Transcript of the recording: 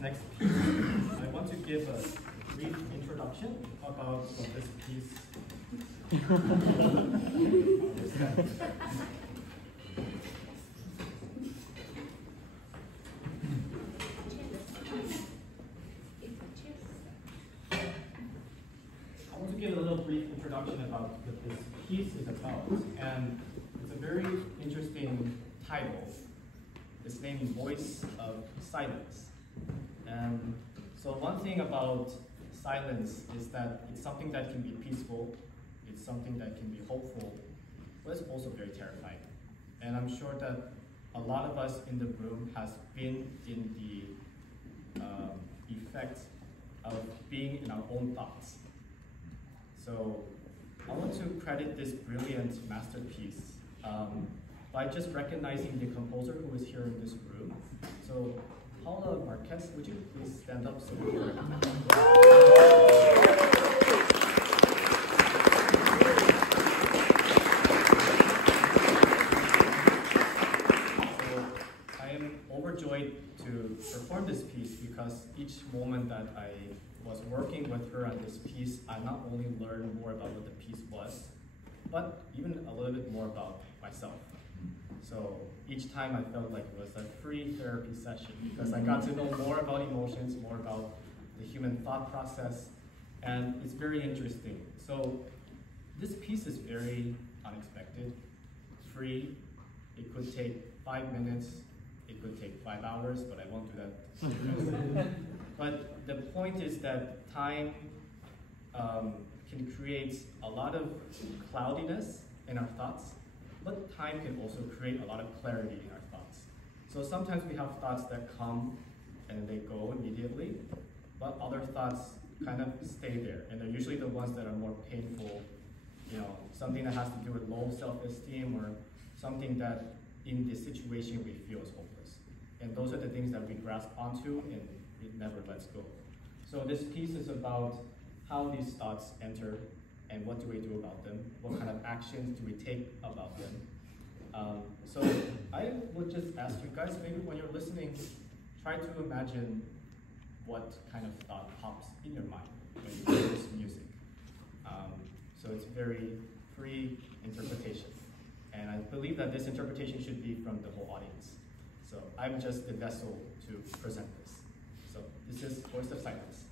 next piece, I want to give a brief introduction about what this piece I want to give a little brief introduction about what this piece is about, and it's a very interesting title. It's named Voice of Silence. And so one thing about silence is that it's something that can be peaceful, it's something that can be hopeful, but it's also very terrifying. And I'm sure that a lot of us in the room has been in the effect of being in our own thoughts. So I want to credit this brilliant masterpiece by just recognizing the composer who is here in this room. So Paula Marquez, would you please stand up so we can recognize you? So I am overjoyed to perform this piece because each moment that I was working with her on this piece, I not only learned more about what the piece was, but even a little bit more about myself. So each time I felt like it was a free therapy session because I got to know more about emotions, more about the human thought process, and it's very interesting. So this piece is very unexpected, free. It could take 5 minutes, it could take 5 hours, but I won't do that. But the point is that time can create a lot of cloudiness in our thoughts, but time can also create a lot of clarity in our thoughts. So sometimes we have thoughts that come and they go immediately, but other thoughts kind of stay there, and they're usually the ones that are more painful, something that has to do with low self-esteem or something that in this situation we feel is hopeless. And those are the things that we grasp onto and it never lets go. So this piece is about how these thoughts enter and what do we do about them? What kind of actions do we take about them? So I would just ask you guys, maybe when you're listening, try to imagine what kind of thought pops in your mind when you hear this music. So it's very free interpretation. And I believe that this interpretation should be from the whole audience. So I'm just the vessel to present this. So this is Voice of Silence.